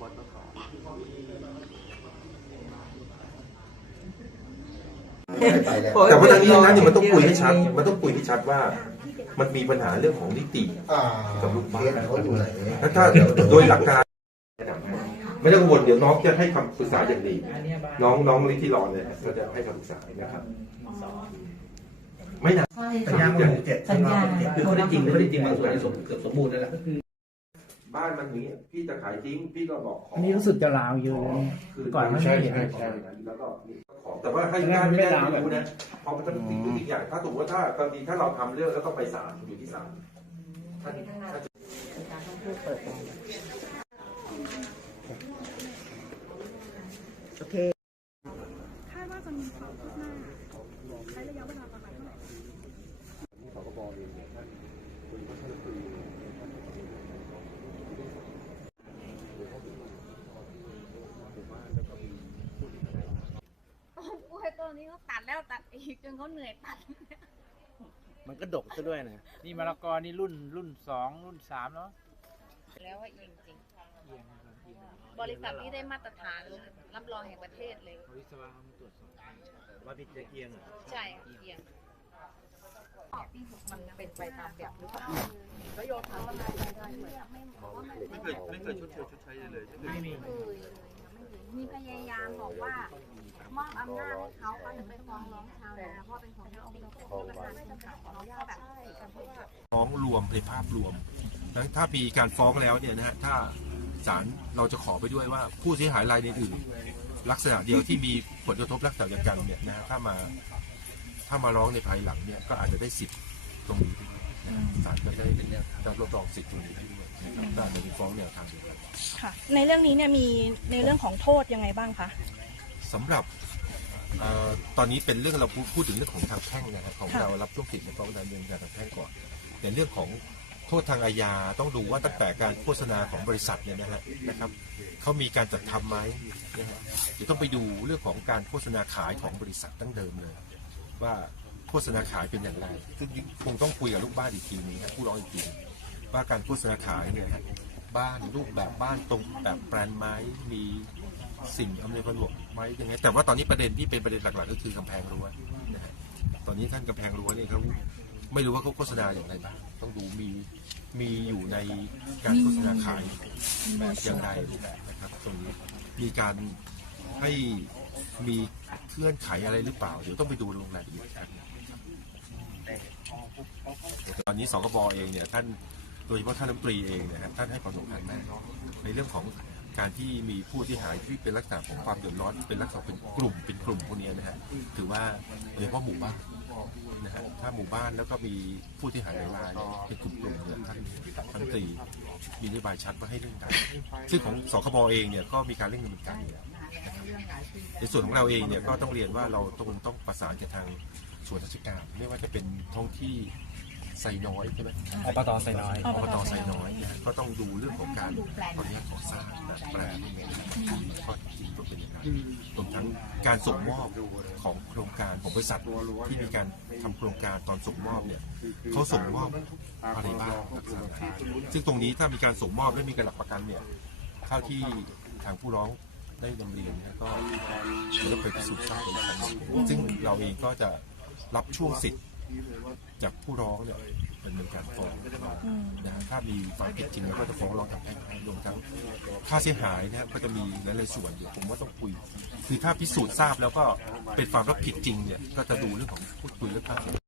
ปตทแต่ว่าทางนี้นะเนี่ยมันต้องคุยให้ชัด มันต้องคุยให้ชัดว่า มันมีปัญหาเรื่องของนิติกับลูกบ้านเขาอยู่ไหนถ้าถ้าโดยหลักการไม่ต้องกังวลเดี๋ยวน้องจะให้คำปรึกษาอย่างดี น้องน้องลิที่รอเนี่ยก็จะให้คำปรึกษานะครับไม่นานสัญญาหมู่เจ็ดสัญญาคือข้อเท็จจริงไม่ได้จริงบางส่วนที่สมเกือบสมบูรณ์นั่นแหละ บ้านมันอย่างนี้พี่จะขายทิ้งพี่ก็บอกขออันนี้รู้สึกจะลาวเยอะเลยเนี่ยคือก่อนไม่ใช่เห็นใช่ใช่แล้วก็นี่ขอแต่ว่าให้ญาติไม่ได้ไม่รู้นะเพราะมันต้องติดทุกอย่างถ้าสมมติว่าถ้ากรณีถ้าเราทำเรื่องแล้วต้องไปศาลอยู่ที่ศาลท่านท่านการต้องพูดเปิดกันโอเคคาดว่าจะมีความคืบหน้าใช้ระยะเวลาประมาณเท่าไหร่ สกบเองเนี่ยท่านคุยกับท่านคุยท่านผมว่าแล้วก็มีผู้ที่ทำงาน โอ้ย ตัวนี้เขาตัดแล้วตัดอีกจนเขาเหนื่อยตัด มันก็ดกซะด้วยนะ นี่มะละกอนี่รุ่นรุ่นสองรุ่นสามแล้วแล้วว่าจริงจริงบริษัทนี้ได้มาตรฐานรับรองแห่งประเทศเลย วิศวะเขาตรวจสอบว่าพี่จะเอียงอะใช่ค่ะเอียงมันเป็นไปตามแบบหรือเปล่าแล้วโยธาก็ได้ได้ด้วยไม่เคยไม่เคยชดเชยชดใช้เลยใช่ไหมไม่ มีพยายามบอกว่ามอบอำนาจให้เขาเขาจะไปฟ้องร้องชาวนาเพราะเป็นของที่เป็นของประธานเป็นข่าวเขาแบบฟ้องรวมในภาพรวมแล้วถ้ามีการฟ้องแล้วเนี่ยนะฮะถ้าศาลเราจะขอไปด้วยว่าผู้เสียหายรายอื่นลักษณะเดียวที่มีผลกระทบลักษณะเดียวกันเนี่ยนะฮะถ้ามาถ้ามาร้องในภายหลังเนี่ยก็อาจจะได้สิทธิ์ ตรงนี้ด้วยนะฮะศาลก็ได้รับรองสิทธิ์ตรงนี้ให้ด้วยนะครับก็อาจจะมีฟ้องแนวทางเดียวกัน ค่ะ ในเรื่องนี้เนี่ยมีในเรื่องของโทษยังไงบ้างคะ สำหรับเอ่อตอนนี้เป็นเรื่องเราพูดพูดถึงเรื่องของทางแพ่งนะครับของค่ะ เรารับช่วงผิดในฟ้องดำเนินการทางแพ่งก่อนในเรื่องของโทษทางอาญาต้องดูว่าตั้งแต่การโฆษณาของบริษัทเนี่ยนะฮะนะครับเขามีการจัดทำไหมนะฮะเดี๋ยวต้องไปดูเรื่องของการโฆษณาขายของบริษัทตั้งเดิมเลย ว่า โฆษณาขายเป็นอย่างไร ซึ่งคงต้องคุยกับลูกบ้านอีกทีนึงนะผู้ร้องอีกทีว่าการโฆษณาขายเนี่ยฮะบ้านรูปแบบบ้านตรงแบบแปลนไม้มีสิ่งอำนวยความสะดวกไหมยังไงแต่ว่าตอนนี้ประเด็นที่เป็นประเด็นหลักๆ ก็คือกำแพงรั้วนะฮะตอนนี้ท่านกำแพงรั้วเนี่ยเขาไม่รู้ว่าเขาโฆษณาอย่างไรบ้างต้องดูมีมีอยู่ในการโฆษณาขายแบบอย่างไรนะครับตรงนี้มีการให้มีเคลื่อนไขอะไรหรือเปล่า เดี๋ยวต้องไปดูลงรายละเอียดกันตอ นี้สกบเองเนี่ยท่านโดยเฉพาะท่านรัฐมนตรีเองเนี่ยฮะท่านให้ความสำคัญมากในเรื่องของการที่มีผู้ที่หายที่เป็นลักษณะของความเดือดร้อนเป็นลักษณะเป็นกลุ่มเป็นกลุ่มพวกนี้นะฮะถือว่าโดยเฉพาะหมู่บ้านนะฮะถ้าหมู่บ้านแล้วก็มีผู้ที่หายหลายรายเนี่ยเป็นกลุ่มกลุ่มเนี่ยท่านรัฐมนตรีมีนโยบายชัดว่าให้เร่องการซึ่งของสคบเองเนี่ยก็มีการเร่งดำเนินการอยู่แล้วในส่วนของเราเองเนี่ยก็ต้องเรียนว่าเราต้องต้องประสานกับทางส่วนราชการไม่ว่าจะเป็นท้องที่ ไซน้อยใช่ไหมอบตไซน้อยอบตไซน้อยเนี่ยก็ต้องดูเรื่องของการขออนุญาตก่อสร้างแบบแปลนยังไงข้อเท็จจริงก็เป็นยังไงรวมทั้งการส่งมอบของโครงการของบริษัทที่มีการทำโครงการตอนส่งมอบเนี่ยเขาส่งมอบอะไรบ้างลักษณะไหนซึ่งตรงนี้ถ้ามีการส่งมอบและมีการหลักประกันเนี่ยเท่าที่ทางผู้ร้องได้นำเรียนนะก็แล้วไปพิสูจน์ทราบโดยกันซึ่งเราเองก็จะรับช่วงสิทธิ์ จากผู้ร้องเนี่ยดำเนินการฟ้องนะฮะถ้ามีความผิดจริงเราก็จะฟ้องร้องทางแพ่งให้รวมทั้งค่าเสียหายนะครับก็จะมีหลายๆส่วนอยู่ผมว่าต้องคุย คือถ้าพิสูจน์ทราบแล้วก็เป็นความรับผิดจริงเนี่ยก็จะดูเรื่องของพูดคุยเรื่องค่าเสียหาย